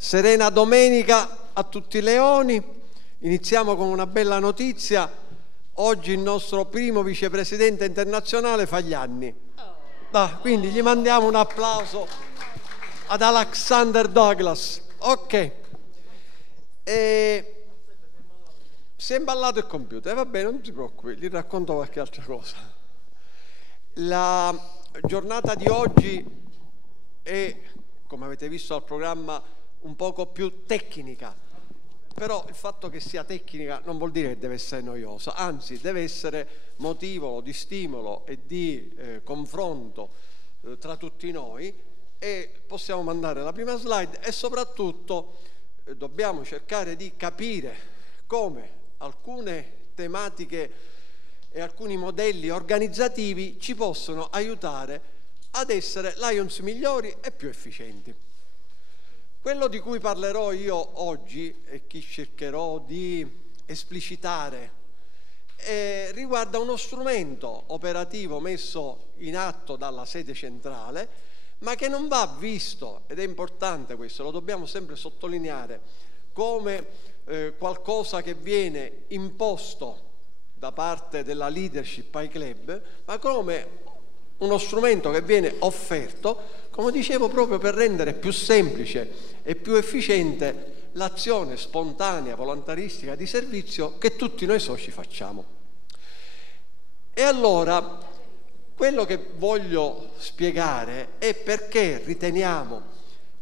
Serena domenica a tutti i leoni. Iniziamo con una bella notizia. Oggi il nostro primo vicepresidente internazionale fa gli anni. Quindi gli mandiamo un applauso ad Alexander Douglas. Ok. Si è imballato il computer. Va bene, non si preoccupi, gli racconto qualche altra cosa. La giornata di oggi è, come avete visto al programma, un poco più tecnica, però il fatto che sia tecnica non vuol dire che deve essere noiosa, anzi deve essere motivo di stimolo e di confronto tra tutti noi. E possiamo mandare la prima slide. E soprattutto dobbiamo cercare di capire come alcune tematiche e alcuni modelli organizzativi ci possono aiutare ad essere Lions migliori e più efficienti. Quello di cui parlerò io oggi e che cercherò di esplicitare riguarda uno strumento operativo messo in atto dalla sede centrale, ma che non va visto, ed è importante questo, lo dobbiamo sempre sottolineare, come qualcosa che viene imposto da parte della leadership ai club, ma come uno strumento che viene offerto, come dicevo, proprio per rendere più semplice e più efficiente l'azione spontanea, volontaristica di servizio che tutti noi soci facciamo. E allora, quello che voglio spiegare è perché riteniamo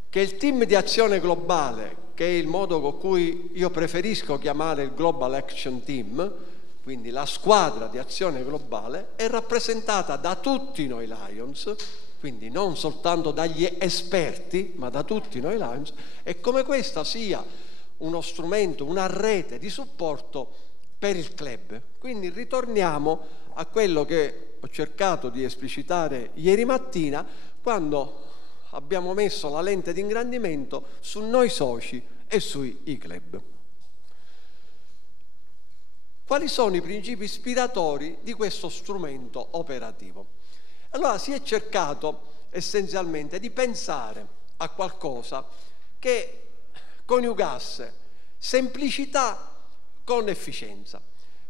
che il team di azione globale, che è il modo con cui io preferisco chiamare il Global Action Team, quindi la squadra di azione globale, è rappresentata da tutti noi Lions, quindi non soltanto dagli esperti, ma da tutti noi Lions, e come questa sia uno strumento, una rete di supporto per il club. Quindi ritorniamo a quello che ho cercato di esplicitare ieri mattina, quando abbiamo messo la lente di ingrandimento su noi soci e sui club. Quali sono i principi ispiratori di questo strumento operativo? Allora si è cercato essenzialmente di pensare a qualcosa che coniugasse semplicità con efficienza.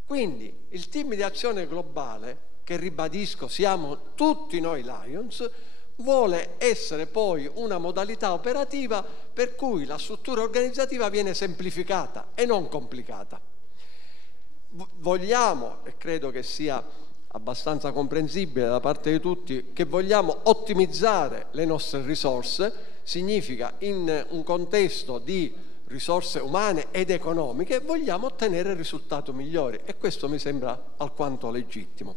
Quindi il team di azione globale, che ribadisco siamo tutti noi Lions, vuole essere poi una modalità operativa per cui la struttura organizzativa viene semplificata e non complicata. Vogliamo, e credo che sia abbastanza comprensibile da parte di tutti, che vogliamo ottimizzare le nostre risorse. Significa, in un contesto di risorse umane ed economiche, vogliamo ottenere risultati migliori, e questo mi sembra alquanto legittimo.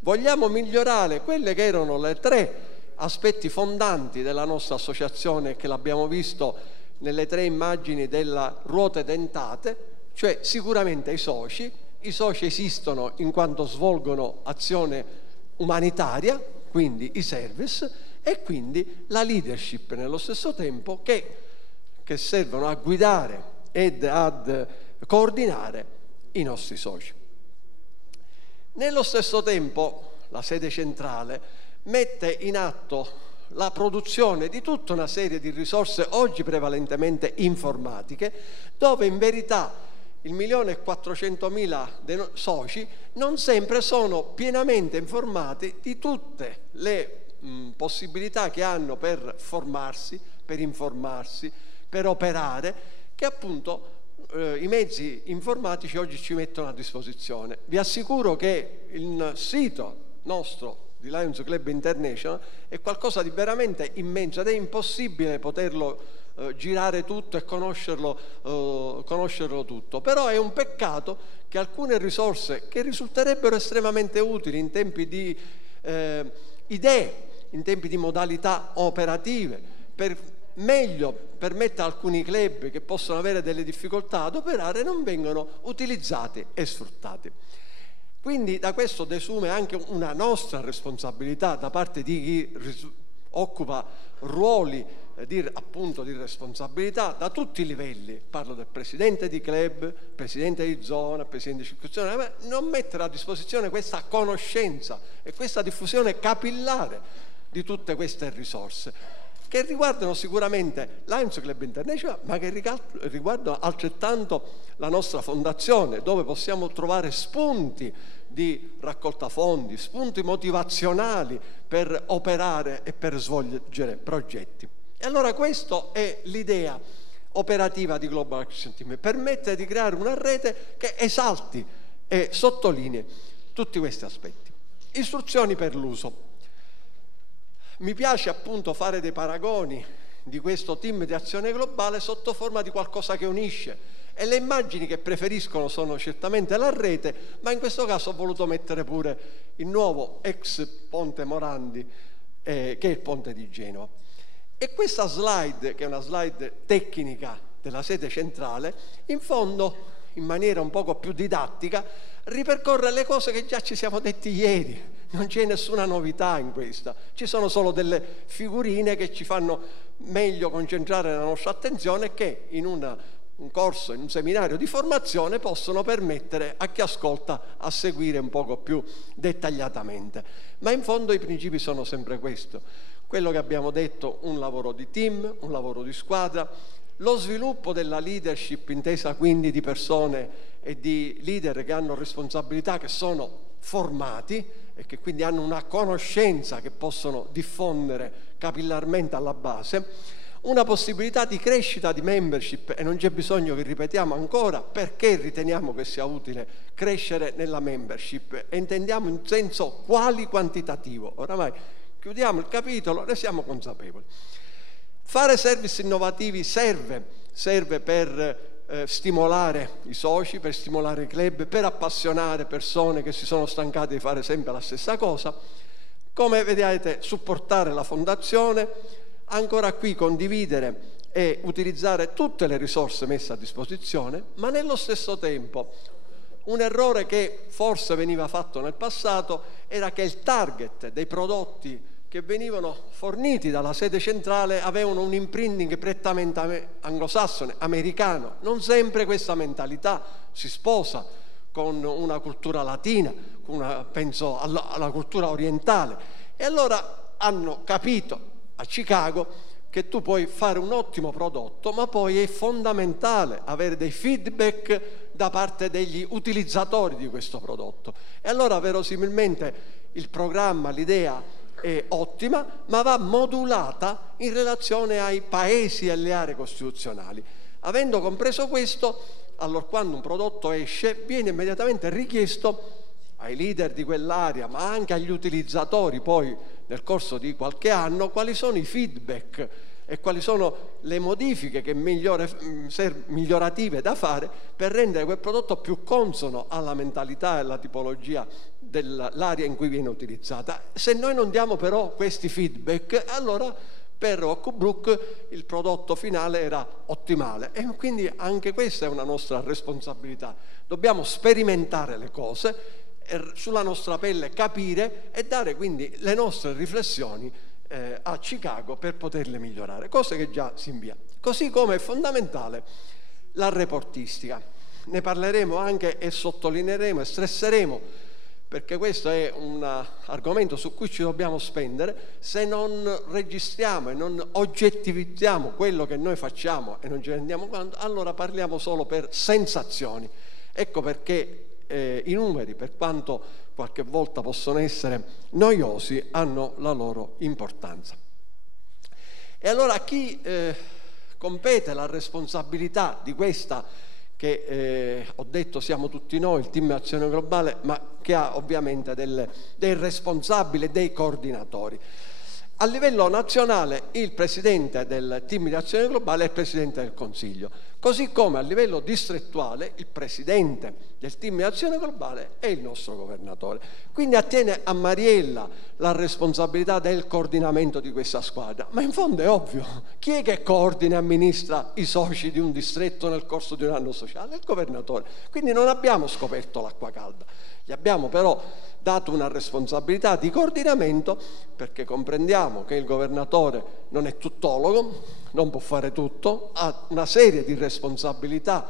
Vogliamo migliorare quelle che erano le tre aspetti fondanti della nostra associazione, che l'abbiamo visto nelle tre immagini della ruote dentate, cioè sicuramente i soci. I soci esistono in quanto svolgono azione umanitaria, quindi i service, e quindi la leadership nello stesso tempo, che servono a guidare ed ad coordinare i nostri soci. Nello stesso tempo la sede centrale mette in atto la produzione di tutta una serie di risorse, oggi prevalentemente informatiche, dove in verità 1.400.000 soci non sempre sono pienamente informati di tutte le possibilità che hanno per formarsi, per informarsi, per operare, che appunto i mezzi informatici oggi ci mettono a disposizione. Vi assicuro che il sito nostro di Lions Club International è qualcosa di veramente immenso ed è impossibile poterlo girare tutto e conoscerlo tutto. Però è un peccato che alcune risorse che risulterebbero estremamente utili in tempi di idee, in tempi di modalità operative, per meglio permettere a alcuni club che possono avere delle difficoltà ad operare, non vengono utilizzati e sfruttati. Quindi da questo desume anche una nostra responsabilità da parte di chi occupa ruoli appunto di responsabilità da tutti i livelli. Parlo del presidente di club, presidente di zona, presidente di circoscrizione, non mettere a disposizione questa conoscenza e questa diffusione capillare di tutte queste risorse, che riguardano sicuramente Lions Club International, ma che riguardano altrettanto la nostra fondazione, dove possiamo trovare spunti di raccolta fondi, spunti motivazionali per operare e per svolgere progetti. E allora questa è l'idea operativa di Global Action Team, permette di creare una rete che esalti e sottolinei tutti questi aspetti. Istruzioni per l'uso. Mi piace appunto fare dei paragoni di questo team di azione globale sotto forma di qualcosa che unisce, e le immagini che preferiscono sono certamente la rete, ma in questo caso ho voluto mettere pure il nuovo ex Ponte Morandi, che è il ponte di Genova. E questa slide, che è una slide tecnica della sede centrale, in fondo, in maniera un poco più didattica, ripercorre le cose che già ci siamo detti ieri. Non c'è nessuna novità in questa, ci sono solo delle figurine che ci fanno meglio concentrare la nostra attenzione e che in un corso, in un seminario di formazione possono permettere a chi ascolta a seguire un poco più dettagliatamente. Ma in fondo i principi sono sempre questo, quello che abbiamo detto: un lavoro di team, un lavoro di squadra, lo sviluppo della leadership intesa quindi di persone e di leader che hanno responsabilità, che sono formati e che quindi hanno una conoscenza che possono diffondere capillarmente alla base, una possibilità di crescita di membership, e non c'è bisogno che ripetiamo ancora perché riteniamo che sia utile crescere nella membership, e intendiamo in senso quali-quantitativo. Oramai chiudiamo il capitolo, ne siamo consapevoli. Fare service innovativi serve per stimolare i soci, per stimolare i club, per appassionare persone che si sono stancate di fare sempre la stessa cosa. Come vedete, supportare la fondazione, ancora qui condividere e utilizzare tutte le risorse messe a disposizione, ma nello stesso tempo un errore che forse veniva fatto nel passato era che il target dei prodotti che venivano forniti dalla sede centrale avevano un imprinting prettamente anglosassone, americano. Non sempre questa mentalità si sposa con una cultura latina, penso alla cultura orientale. E allora hanno capito a Chicago che tu puoi fare un ottimo prodotto, ma poi è fondamentale avere dei feedback da parte degli utilizzatori di questo prodotto. E allora verosimilmente il programma, l'idea è ottima, ma va modulata in relazione ai paesi e alle aree costituzionali. Avendo compreso questo, allora quando un prodotto esce viene immediatamente richiesto ai leader di quell'area, ma anche agli utilizzatori poi nel corso di qualche anno, quali sono i feedback e quali sono le modifiche migliorative da fare per rendere quel prodotto più consono alla mentalità e alla tipologia dell'area in cui viene utilizzata. Se noi non diamo però questi feedback, allora per Oakbrook il prodotto finale era ottimale, e quindi anche questa è una nostra responsabilità. Dobbiamo sperimentare le cose, sulla nostra pelle capire e dare quindi le nostre riflessioni a Chicago per poterle migliorare, cose che già si invia. Così come è fondamentale la reportistica. Ne parleremo anche e sottolineeremo e stresseremo, perché questo è un argomento su cui ci dobbiamo spendere. Se non registriamo e non oggettivizziamo quello che noi facciamo e non ci rendiamo conto, allora parliamo solo per sensazioni. Ecco perché i numeri, per quanto qualche volta possono essere noiosi, hanno la loro importanza. E allora a chi compete la responsabilità di questa, che ho detto siamo tutti noi, il team Azione Globale, ma che ha ovviamente dei responsabili e dei coordinatori. A livello nazionale il presidente del team di Azione Globale è il presidente del Consiglio, così come a livello distrettuale il presidente del team di Azione Globale è il nostro governatore. Quindi attiene a Mariella la responsabilità del coordinamento di questa squadra, ma in fondo è ovvio, chi è che coordina e amministra i soci di un distretto nel corso di un anno sociale? Il governatore. Quindi non abbiamo scoperto l'acqua calda, gli abbiamo però dato una responsabilità di coordinamento, perché comprendiamo che il governatore non è tuttologo, non può fare tutto, ha una serie di responsabilità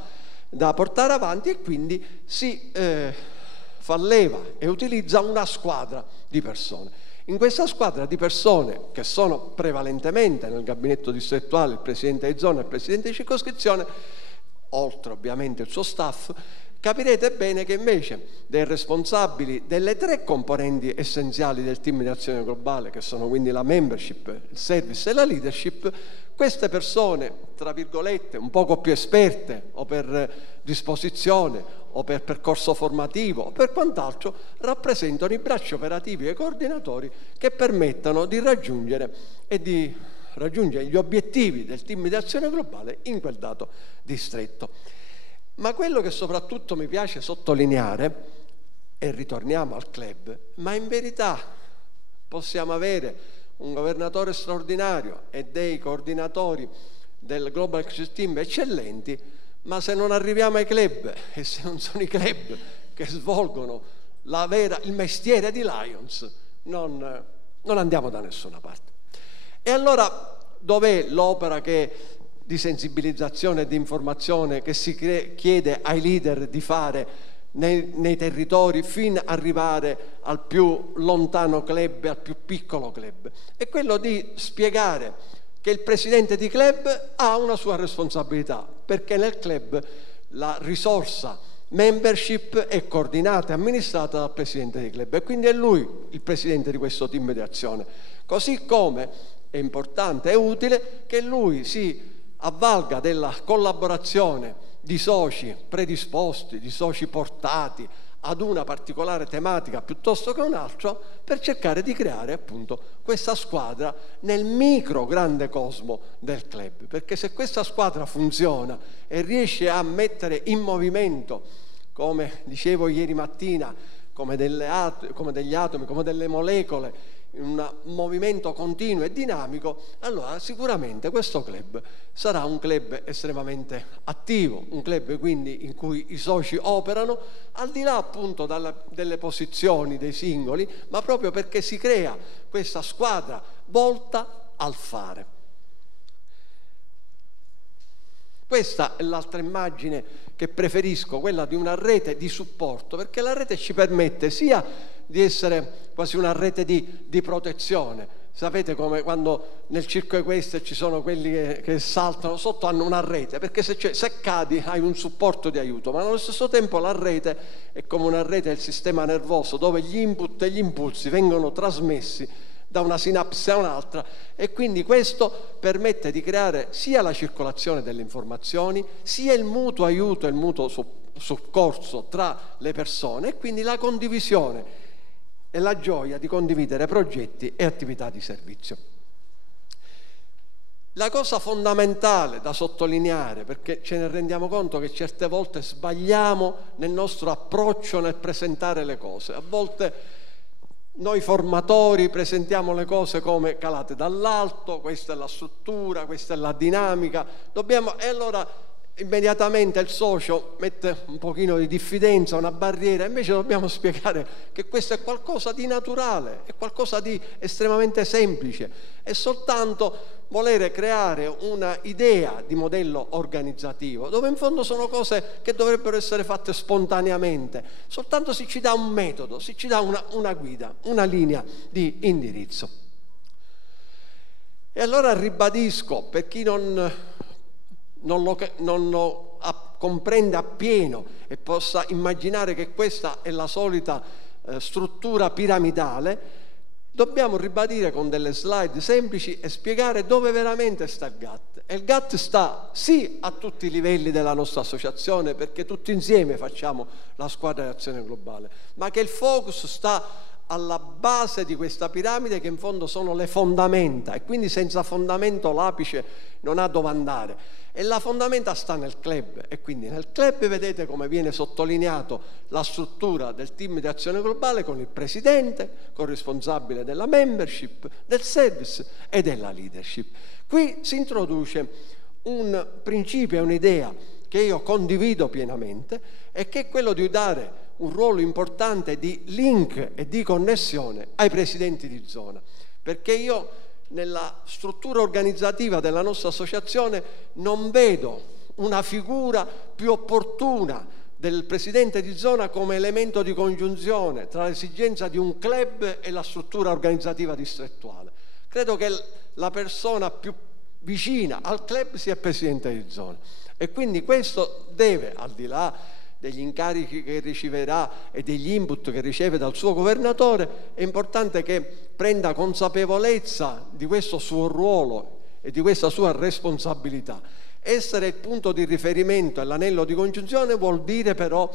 da portare avanti e quindi si fa leva e utilizza una squadra di persone. In questa squadra di persone, che sono prevalentemente nel gabinetto distrettuale il presidente di zona e il presidente di circoscrizione, oltre ovviamente il suo staff, capirete bene che invece dei responsabili delle 3 componenti essenziali del team di azione globale, che sono quindi la membership, il service e la leadership, queste persone, tra virgolette, un poco più esperte o per disposizione o per percorso formativo o per quant'altro, rappresentano i bracci operativi e i coordinatori che permettano di raggiungere gli obiettivi del team di azione globale in quel dato distretto. Ma quello che soprattutto mi piace sottolineare, e ritorniamo al club, ma in verità possiamo avere un governatore straordinario e dei coordinatori del Global Executive Team eccellenti, ma se non arriviamo ai club e se non sono i club che svolgono il mestiere di Lions, non andiamo da nessuna parte. E allora dov'è l'opera di sensibilizzazione e di informazione che si chiede ai leader di fare nei territori fino ad arrivare al più lontano club e al più piccolo club? È quello di spiegare che il presidente di club ha una sua responsabilità, perché nel club la risorsa membership è coordinata e amministrata dal presidente di club e quindi è lui il presidente di questo team di azione. Così come è importante e utile che lui si avvalga della collaborazione di soci predisposti, di soci portati ad una particolare tematica piuttosto che un'altra, per cercare di creare appunto questa squadra nel micro grande cosmo del club. Perché se questa squadra funziona e riesce a mettere in movimento, come dicevo ieri mattina, come degli atomi, come delle molecole, un movimento continuo e dinamico, allora sicuramente questo club sarà un club estremamente attivo, un club quindi in cui i soci operano al di là appunto delle posizioni dei singoli, ma proprio perché si crea questa squadra volta al fare. Questa è l'altra immagine che preferisco, quella di una rete di supporto, perché la rete ci permette sia di essere quasi una rete di protezione. Sapete come quando nel circo equestre ci sono quelli che saltano sotto, hanno una rete, perché se cadi hai un supporto di aiuto, ma allo stesso tempo la rete è come una rete del sistema nervoso, dove gli input e gli impulsi vengono trasmessi da una sinapsi a un'altra, e quindi questo permette di creare sia la circolazione delle informazioni, sia il mutuo aiuto e il mutuo soccorso tra le persone, e quindi la condivisione e la gioia di condividere progetti e attività di servizio. La cosa fondamentale da sottolineare, perché ce ne rendiamo conto che certe volte sbagliamo nel nostro approccio nel presentare le cose, a volte noi formatori presentiamo le cose come calate dall'alto, questa è la struttura, questa è la dinamica, e allora immediatamente il socio mette un pochino di diffidenza, una barriera, invece dobbiamo spiegare che questo è qualcosa di naturale, è qualcosa di estremamente semplice, è soltanto volere creare una idea di modello organizzativo, dove in fondo sono cose che dovrebbero essere fatte spontaneamente, soltanto si ci dà un metodo, si ci dà una guida, una linea di indirizzo. E allora ribadisco, per chi non lo comprende appieno e possa immaginare che questa è la solita struttura piramidale, dobbiamo ribadire con delle slide semplici e spiegare dove veramente sta il GAT. E il GAT sta sì a tutti i livelli della nostra associazione, perché tutti insieme facciamo la squadra di azione globale, ma che il focus sta alla base di questa piramide, che in fondo sono le fondamenta, e quindi senza fondamento l'apice non ha dove andare. E la fondamenta sta nel club, e quindi nel club vedete come viene sottolineato la struttura del team di azione globale, con il presidente, con il responsabile della membership, del service e della leadership. Qui si introduce un principio e un'idea che io condivido pienamente, e che è quello di dare un ruolo importante di link e di connessione ai presidenti di zona, perché io nella struttura organizzativa della nostra associazione non vedo una figura più opportuna del presidente di zona come elemento di congiunzione tra l'esigenza di un club e la struttura organizzativa distrettuale. Credo che la persona più vicina al club sia il presidente di zona, e quindi questo deve, al di là degli incarichi che riceverà e degli input che riceve dal suo governatore, è importante che prenda consapevolezza di questo suo ruolo e di questa sua responsabilità. Essere il punto di riferimento e l'anello di congiunzione vuol dire però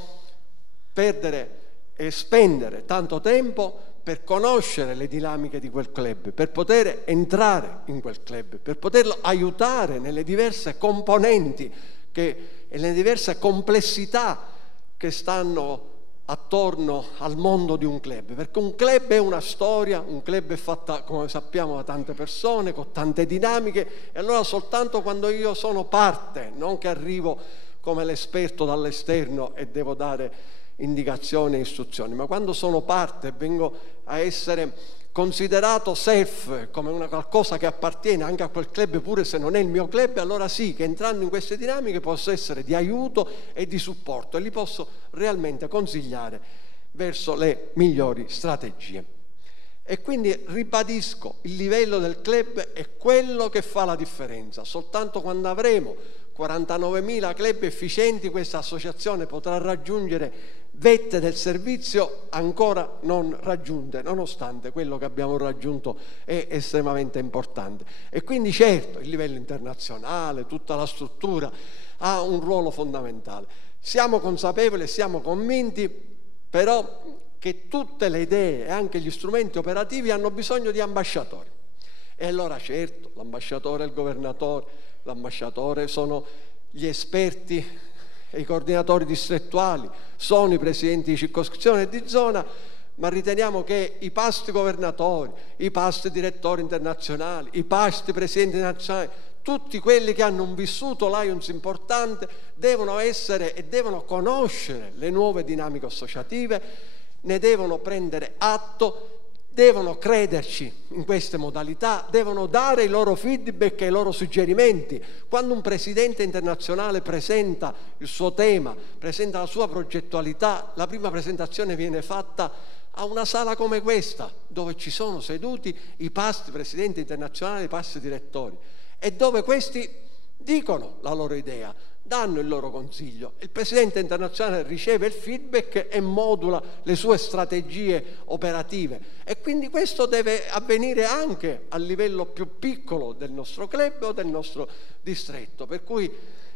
perdere e spendere tanto tempo per conoscere le dinamiche di quel club, per poter entrare in quel club, per poterlo aiutare nelle diverse componenti e nelle diverse complessità che stanno attorno al mondo di un club, perché un club è una storia, un club è fatta, come sappiamo, da tante persone, con tante dinamiche, e allora soltanto quando io sono parte, non che arrivo come l'esperto dall'esterno e devo dare indicazioni e istruzioni, ma quando sono parte vengo a essere considerato self, come una qualcosa che appartiene anche a quel club pure se non è il mio club, allora sì che entrando in queste dinamiche posso essere di aiuto e di supporto e li posso realmente consigliare verso le migliori strategie. E quindi ribadisco, il livello del club è quello che fa la differenza. Soltanto quando avremo 49.000 club efficienti questa associazione potrà raggiungere vette del servizio ancora non raggiunte, nonostante quello che abbiamo raggiunto è estremamente importante. E quindi certo il livello internazionale, tutta la struttura ha un ruolo fondamentale. Siamo consapevoli, siamo convinti però che tutte le idee e anche gli strumenti operativi hanno bisogno di ambasciatori. E allora certo l'ambasciatore è il governatore, l'ambasciatore sono gli esperti e i coordinatori distrettuali, sono i presidenti di circoscrizione e di zona, ma riteniamo che i past governatori, i past direttori internazionali, i past presidenti nazionali, tutti quelli che hanno un vissuto Lions importante devono essere e devono conoscere le nuove dinamiche associative, ne devono prendere atto, devono crederci in queste modalità, devono dare i loro feedback e i loro suggerimenti. Quando un presidente internazionale presenta il suo tema, presenta la sua progettualità, la prima presentazione viene fatta a una sala come questa, dove ci sono seduti i past presidenti internazionali, i past direttori, e dove questi dicono la loro idea, danno il loro consiglio. Il presidente internazionale riceve il feedback e modula le sue strategie operative, e quindi questo deve avvenire anche a livello più piccolo del nostro club o del nostro distretto, per cui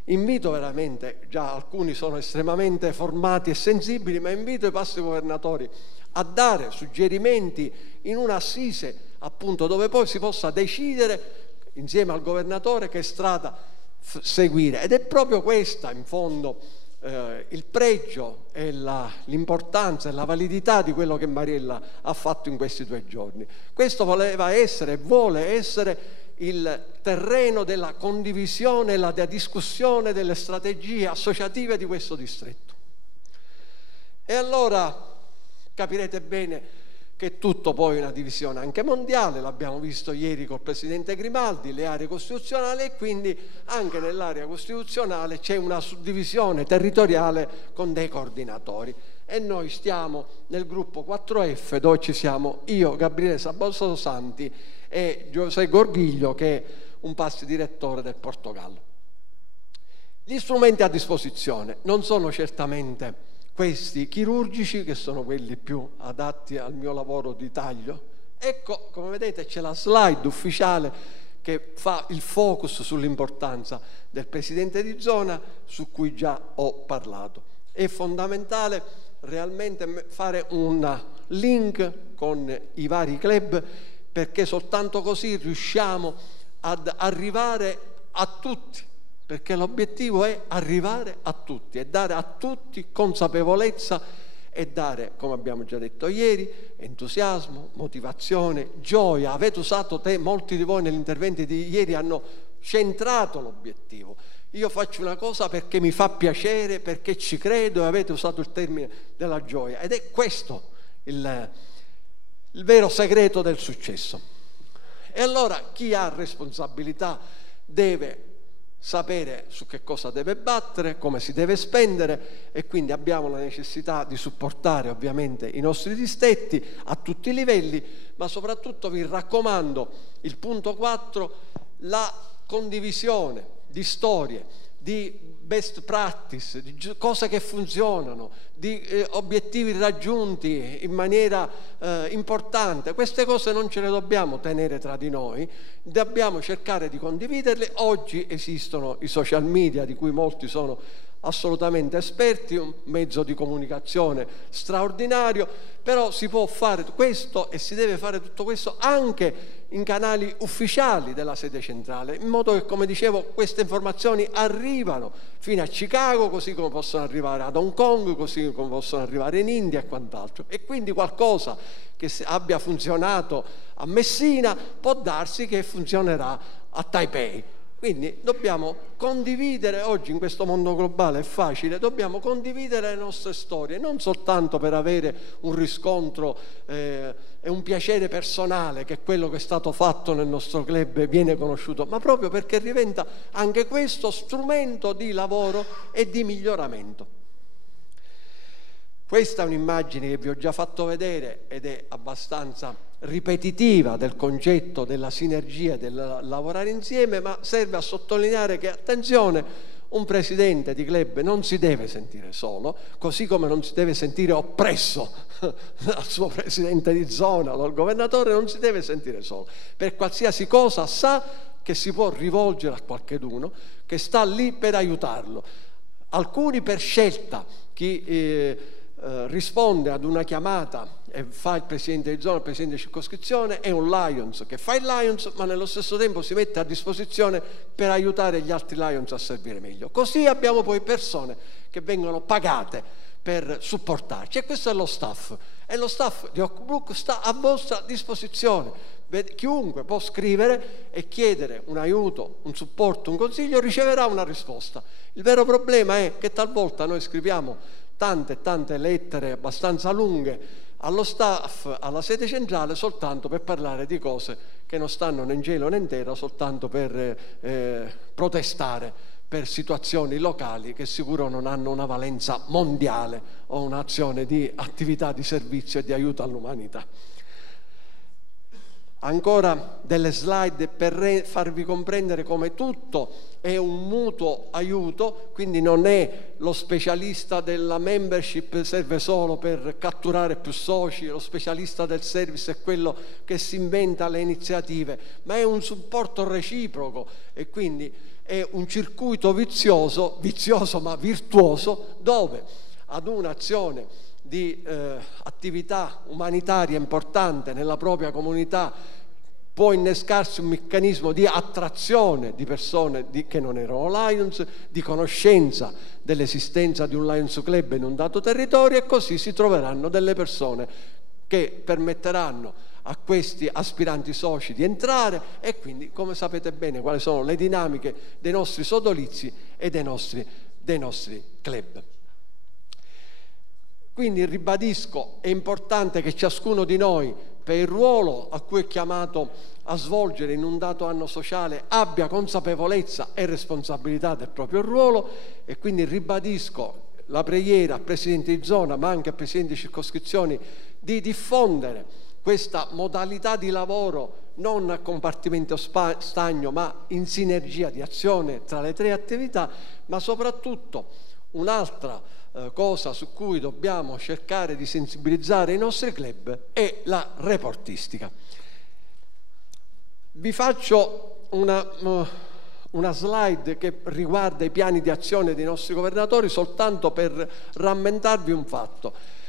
invito veramente, già alcuni sono estremamente formati e sensibili, ma invito i past governatori a dare suggerimenti in un'assise appunto dove poi si possa decidere insieme al governatore che strada seguire. Ed è proprio questa in fondo il pregio e l'importanza e la validità di quello che Mariella ha fatto in questi 2 giorni. Questo voleva essere e vuole essere il terreno della condivisione e la discussione delle strategie associative di questo distretto. E allora capirete bene che tutto poi è una divisione anche mondiale, l'abbiamo visto ieri col presidente Grimaldi, le aree costituzionali, e quindi anche nell'area costituzionale c'è una suddivisione territoriale con dei coordinatori, e noi stiamo nel gruppo 4F dove ci siamo io, Gabriele Saboso Santi e José Gorghiglio, che è un past direttore del Portogallo. Gli strumenti a disposizione non sono certamente questi chirurgici, che sono quelli più adatti al mio lavoro di taglio. Ecco, come vedete c'è la slide ufficiale che fa il focus sull'importanza del presidente di zona, su cui già ho parlato. È fondamentale realmente fare un link con i vari club, perché soltanto così riusciamo ad arrivare a tutti, perché l'obiettivo è arrivare a tutti e dare a tutti consapevolezza e dare, come abbiamo già detto ieri, entusiasmo, motivazione, gioia. Avete usato molti di voi negli interventi di ieri hanno centrato l'obiettivo. Io faccio una cosa perché mi fa piacere, perché ci credo, e avete usato il termine della gioia, ed è questo il vero segreto del successo. E allora chi ha responsabilità deve sapere su che cosa deve battere, come si deve spendere, e quindi abbiamo la necessità di supportare ovviamente i nostri distretti a tutti i livelli, ma soprattutto vi raccomando il punto 4, la condivisione di storie, di best practice, di cose che funzionano, di obiettivi raggiunti in maniera importante. Queste cose non ce le dobbiamo tenere tra di noi, dobbiamo cercare di condividerle. Oggi esistono i social media, di cui molti sono assolutamente esperti, un mezzo di comunicazione straordinario, però si può fare questo e si deve fare tutto questo anche in canali ufficiali della sede centrale, in modo che, come dicevo, queste informazioni arrivano fino a Chicago, così come possono arrivare ad Hong Kong, così come possono arrivare in India e quant'altro. E quindi qualcosa che abbia funzionato a Messina può darsi che funzionerà a Taipei. Quindi dobbiamo condividere, oggi in questo mondo globale è facile, dobbiamo condividere le nostre storie, non soltanto per avere un riscontro e un piacere personale che quello che è stato fatto nel nostro club viene conosciuto, ma proprio perché diventa anche questo strumento di lavoro e di miglioramento. Questa è un'immagine che vi ho già fatto vedere ed è abbastanza ripetitiva del concetto della sinergia, del lavorare insieme, ma serve a sottolineare che, attenzione, un presidente di club non si deve sentire solo, così come non si deve sentire oppresso dal suo presidente di zona o dal governatore, non si deve sentire solo. Per qualsiasi cosa sa che si può rivolgere a qualcheduno che sta lì per aiutarlo. Alcuni per scelta, chi risponde ad una chiamata e fa il presidente di zona, il presidente di circoscrizione, è un Lions che fa il Lions, ma nello stesso tempo si mette a disposizione per aiutare gli altri Lions a servire meglio. Così abbiamo poi persone che vengono pagate per supportarci, e questo è lo staff, e lo staff di Oakbrook sta a vostra disposizione. Chiunque può scrivere e chiedere un aiuto, un supporto, un consiglio, riceverà una risposta. Il vero problema è che talvolta noi scriviamo tante lettere abbastanza lunghe allo staff, alla sede centrale, soltanto per parlare di cose che non stanno né in cielo né in terra, soltanto per protestare per situazioni locali che sicuro non hanno una valenza mondiale o un'azione di attività di servizio e di aiuto all'umanità. Ancora delle slide per farvi comprendere come tutto è un mutuo aiuto, quindi non è lo specialista della membership serve solo per catturare più soci, lo specialista del service è quello che si inventa le iniziative, ma è un supporto reciproco, e quindi è un circuito vizioso ma virtuoso, dove ad un'azione di attività umanitaria importante nella propria comunità può innescarsi un meccanismo di attrazione di persone che non erano Lions, di conoscenza dell'esistenza di un Lions Club in un dato territorio, e così si troveranno delle persone che permetteranno a questi aspiranti soci di entrare, e quindi, come sapete bene, quali sono le dinamiche dei nostri sodalizi e dei nostri club. Quindi ribadisco, è importante che ciascuno di noi, per il ruolo a cui è chiamato a svolgere in un dato anno sociale, abbia consapevolezza e responsabilità del proprio ruolo, e quindi ribadisco la preghiera al Presidente di zona, ma anche al Presidente di circoscrizioni, di diffondere questa modalità di lavoro non a compartimento stagno, ma in sinergia di azione tra le tre attività, ma soprattutto un'altra cosa su cui dobbiamo cercare di sensibilizzare i nostri club è la reportistica. Vi faccio una slide che riguarda i piani di azione dei nostri governatori, soltanto per rammentarvi un fatto.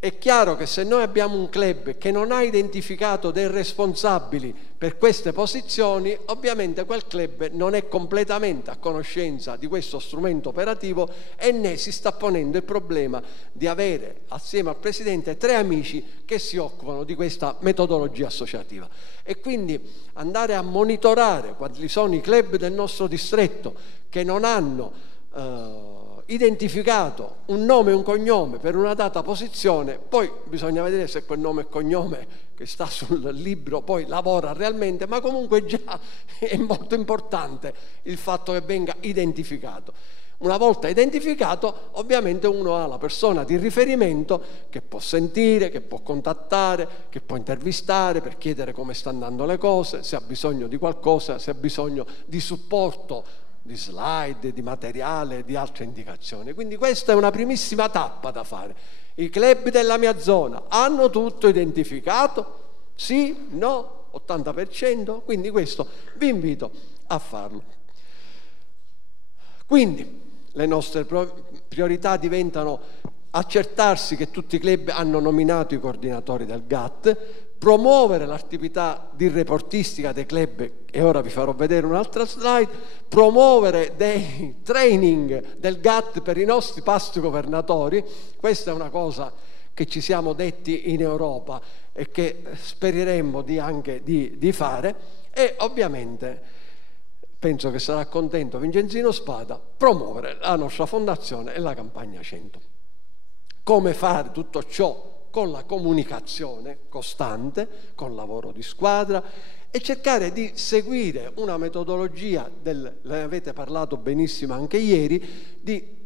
È chiaro che se noi abbiamo un club che non ha identificato dei responsabili per queste posizioni, ovviamente quel club non è completamente a conoscenza di questo strumento operativo, e né si sta ponendo il problema di avere assieme al Presidente 3 amici che si occupano di questa metodologia associativa. E quindi andare a monitorare quali sono i club del nostro distretto che non hanno identificato un nome e un cognome per una data posizione, poi bisogna vedere se quel nome e cognome che sta sul libro poi lavora realmente, ma comunque già è molto importante il fatto che venga identificato. Una volta identificato, ovviamente uno ha la persona di riferimento che può sentire, che può contattare, che può intervistare per chiedere come stanno andando le cose, se ha bisogno di qualcosa, se ha bisogno di supporto, di slide, di materiale, di altre indicazioni. Quindi questa è una primissima tappa da fare. I club della mia zona hanno tutto identificato? Sì? No? 80%? Quindi questo vi invito a farlo. Quindi le nostre priorità diventano accertarsi che tutti i club hanno nominato i coordinatori del GAT, promuovere l'attività di reportistica dei club, e ora vi farò vedere un'altra slide, promuovere dei training del GAT per i nostri past governatori. Questa è una cosa che ci siamo detti in Europa e che spereremmo anche di fare, e ovviamente penso che sarà contento Vincenzino Spada, promuovere la nostra fondazione e la campagna 100. Come fare tutto ciò? Con la comunicazione costante, col lavoro di squadra, e cercare di seguire una metodologia, ne avete parlato benissimo anche ieri, di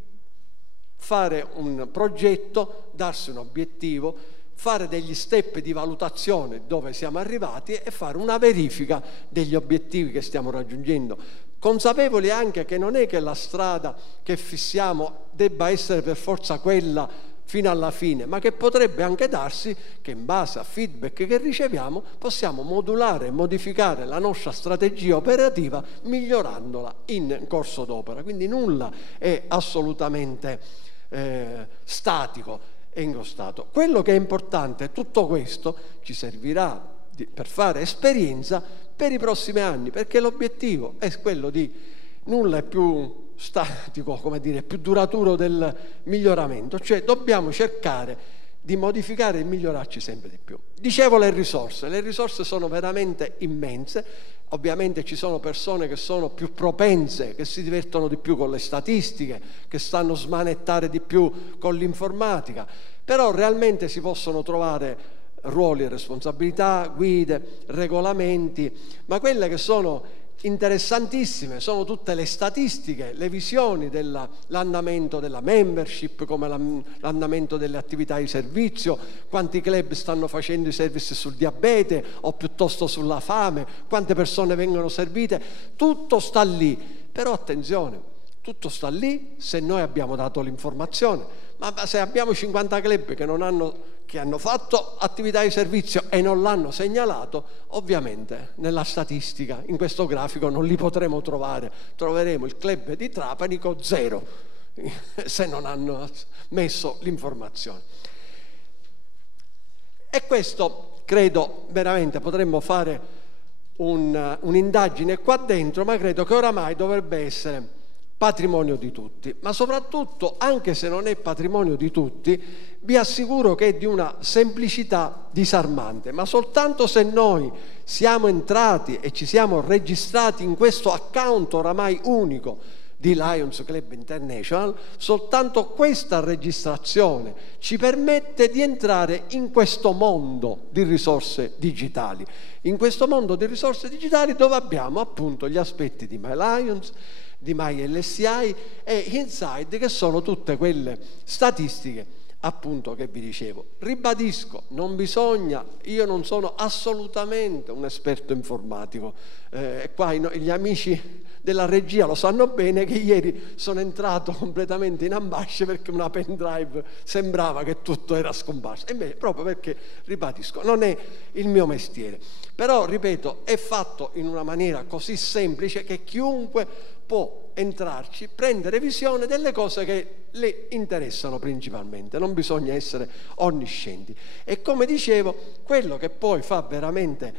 fare un progetto, darsi un obiettivo, fare degli step di valutazione dove siamo arrivati e fare una verifica degli obiettivi che stiamo raggiungendo, consapevoli anche che non è che la strada che fissiamo debba essere per forza quella fino alla fine, ma che potrebbe anche darsi che in base a feedback che riceviamo possiamo modulare e modificare la nostra strategia operativa migliorandola in corso d'opera. Quindi nulla è assolutamente statico e incostato. Quello che è importante, tutto questo ci servirà per fare esperienza per i prossimi anni, perché l'obiettivo è quello di nulla è più statico, come dire, più duraturo del miglioramento, cioè dobbiamo cercare di modificare e migliorarci sempre di più. Dicevo le risorse sono veramente immense, ovviamente ci sono persone che sono più propense, che si divertono di più con le statistiche, che sanno smanettare di più con l'informatica, però realmente si possono trovare ruoli e responsabilità, guide, regolamenti, ma quelle che sono interessantissime sono tutte le statistiche, le visioni dell'andamento della membership, come l'andamento delle attività di servizio, quanti club stanno facendo i servizi sul diabete o piuttosto sulla fame, quante persone vengono servite, tutto sta lì. Però attenzione, tutto sta lì se noi abbiamo dato l'informazione, ma se abbiamo 50 club che hanno fatto attività di servizio e non l'hanno segnalato, ovviamente nella statistica, in questo grafico, non li potremo trovare. Troveremo il club di Trapanico 0 se non hanno messo l'informazione. E questo credo veramente potremmo fare un'indagine qua dentro, ma credo che oramai dovrebbe essere patrimonio di tutti, ma soprattutto, anche se non è patrimonio di tutti, vi assicuro che è di una semplicità disarmante, ma soltanto se noi siamo entrati e ci siamo registrati in questo account oramai unico di Lions Club International, soltanto questa registrazione ci permette di entrare in questo mondo di risorse digitali, in questo mondo di risorse digitali dove abbiamo appunto gli aspetti di My Lions, di MyLSI e Inside, che sono tutte quelle statistiche appunto che vi dicevo. Ribadisco, io non sono assolutamente un esperto informatico, qua gli amici della regia lo sanno bene che ieri sono entrato completamente in ambasce perché una pen drive sembrava che tutto era scomparso, e invece proprio perché, ribadisco, non è il mio mestiere, però ripeto, è fatto in una maniera così semplice che chiunque può entrarci, prendere visione delle cose che le interessano principalmente, non bisogna essere onniscienti. E come dicevo, quello che poi fa veramente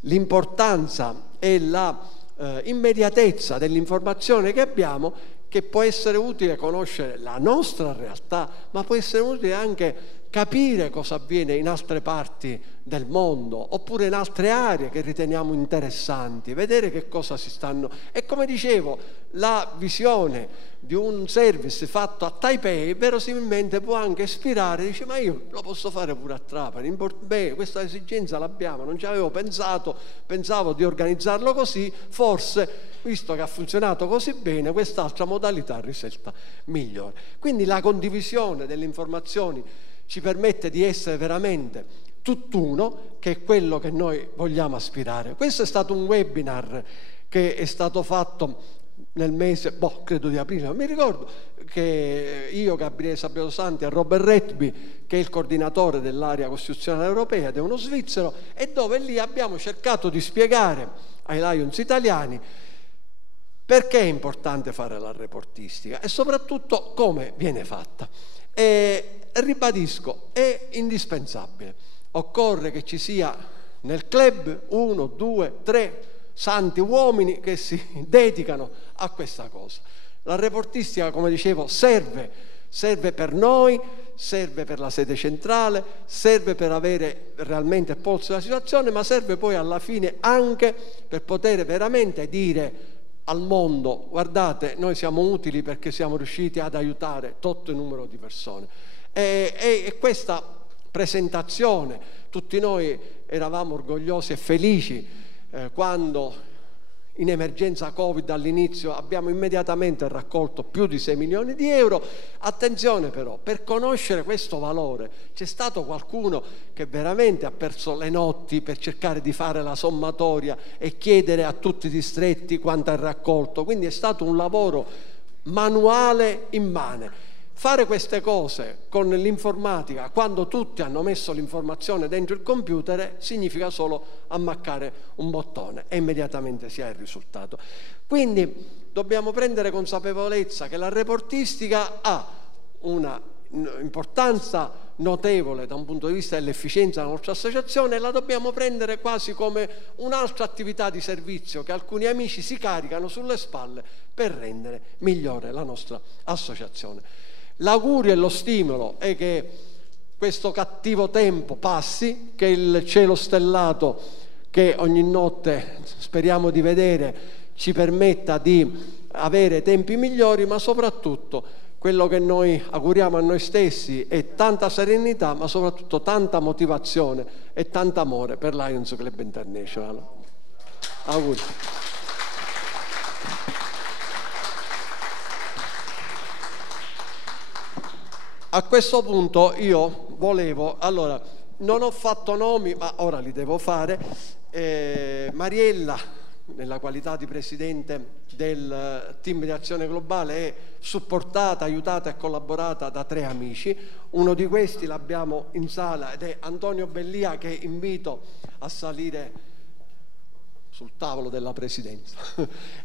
l'importanza e la immediatezza dell'informazione che abbiamo, che può essere utile conoscere la nostra realtà, ma può essere utile anche capire cosa avviene in altre parti del mondo oppure in altre aree che riteniamo interessanti, vedere che cosa si stanno. E come dicevo, la visione di un service fatto a Taipei verosimilmente può anche ispirare, dice ma io lo posso fare pure a Trapani, beh, questa esigenza l'abbiamo, non ci avevo pensato, pensavo di organizzarlo così, forse visto che ha funzionato così bene quest'altra modalità risulta migliore. Quindi la condivisione delle informazioni ci permette di essere veramente tutt'uno, che è quello che noi vogliamo aspirare. Questo è stato un webinar che è stato fatto nel mese, credo di aprile, non mi ricordo, che io, Gabriele Sabiodo Santi e Robert Retby, che è il coordinatore dell'area costituzionale europea ed è uno svizzero, e dove lì abbiamo cercato di spiegare ai Lions italiani perché è importante fare la reportistica e soprattutto come viene fatta. E ribadisco, è indispensabile. Occorre che ci sia nel club 1, 2, 3 santi uomini che si dedicano a questa cosa. La reportistica, come dicevo, serve per noi, serve per la sede centrale, serve per avere realmente il polso della situazione, ma serve poi alla fine anche per poter veramente dire al mondo: guardate, noi siamo utili perché siamo riusciti ad aiutare tot numero di persone. E questa presentazione, tutti noi eravamo orgogliosi e felici quando in emergenza Covid all'inizio abbiamo immediatamente raccolto più di 6 milioni di euro. Attenzione però, per conoscere questo valore c'è stato qualcuno che veramente ha perso le notti per cercare di fare la sommatoria e chiedere a tutti i distretti quanto ha raccolto, quindi è stato un lavoro manuale immane. Fare queste cose con l'informatica, quando tutti hanno messo l'informazione dentro il computer, significa solo ammaccare un bottone e immediatamente si ha il risultato. Quindi dobbiamo prendere consapevolezza che la reportistica ha una importanza notevole da un punto di vista dell'efficienza della nostra associazione, e la dobbiamo prendere quasi come un'altra attività di servizio che alcuni amici si caricano sulle spalle per rendere migliore la nostra associazione. L'augurio e lo stimolo è che questo cattivo tempo passi, che il cielo stellato che ogni notte speriamo di vedere ci permetta di avere tempi migliori, ma soprattutto quello che noi auguriamo a noi stessi è tanta serenità, ma soprattutto tanta motivazione e tanto amore per Lions Club International. Auguri. A questo punto io volevo, allora, non ho fatto nomi, ma ora li devo fare. Mariella, nella qualità di presidente del team di azione globale, è supportata, aiutata e collaborata da 3 amici. Uno di questi l'abbiamo in sala ed è Antonio Bellia, che invito a salire sul tavolo della presidenza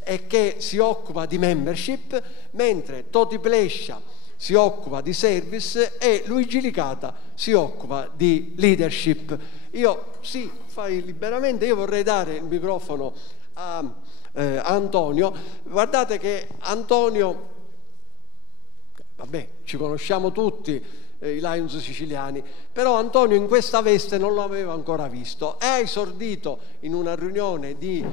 e che si occupa di membership, mentre Toti Plescia si occupa di service e Luigi Licata si occupa di leadership. Io, sì, fai liberamente, io vorrei dare il microfono a Antonio. Guardate che Antonio, vabbè, ci conosciamo tutti, i Lions siciliani, però Antonio in questa veste non l'avevo ancora visto. È esordito in una riunione di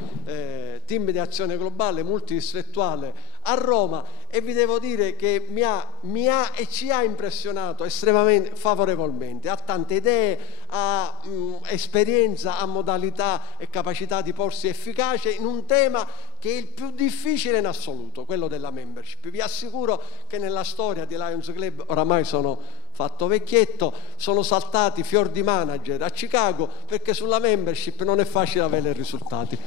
team di azione globale multidistrettuale a Roma, e vi devo dire che mi ha e ci ha impressionato estremamente favorevolmente. Ha tante idee, ha esperienza, ha modalità e capacità di porsi efficace in un tema che è il più difficile in assoluto, quello della membership. Vi assicuro che nella storia di Lions Club, oramai sono fatto vecchietto, sono saltati fior di manager a Chicago perché sulla membership non è facile avere risultati.